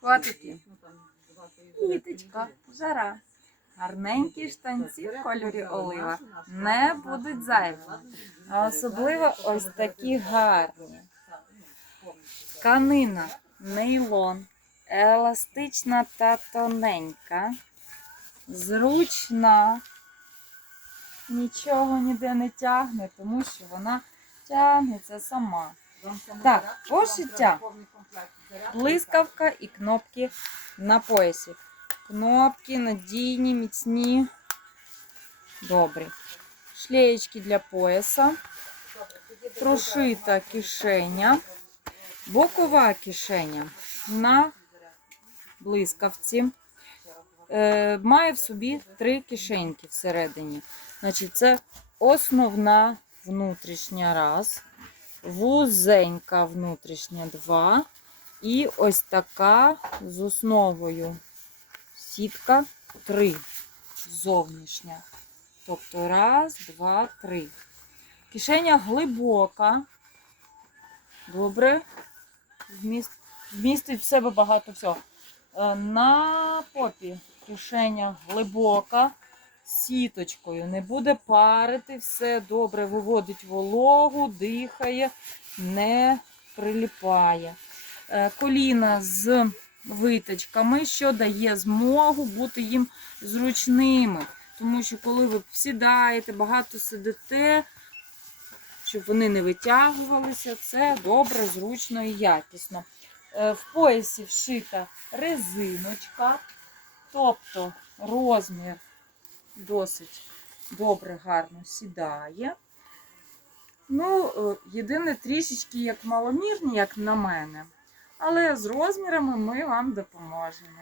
Котики. Квіточка, жара. Гарненькі штанці в кольорі олива не будуть зайвими. А особливо ось такі гарні. Тканина, нейлон, еластична та тоненька, зручна, нічого ніде не тягне, тому що вона тягнеться сама. Так, пошиття. Блискавка і кнопки на поясі. Кнопки надійні, міцні, добрі. Шлеєчки для пояса, прошита кишеня, бокова кишеня на блискавці. Е, має в собі три кишеньки всередині. Значить, це основна внутрішня раз, вузенька внутрішня два. І ось така з основою сітка 3 зовнішня. Тобто раз, два, три. Кишеня глибока. Добре. Вміст, вмістить в себе багато всього. Е, На попі кишеня глибока. Сіточкою не буде парити, все добре виводить вологу, дихає, не приліпає. Е, Коліна з виточками, що дає змогу бути їм зручними. Тому що коли ви сідаєте, багато сидите, щоб вони не витягувалися, це добре, зручно і якісно. Е, В поясі вшита резиночка, тобто розмір досить добре, гарно сідає. Ну, е, єдине трішечки як маломірні, як на мене. Але з розмірами ми вам допоможемо.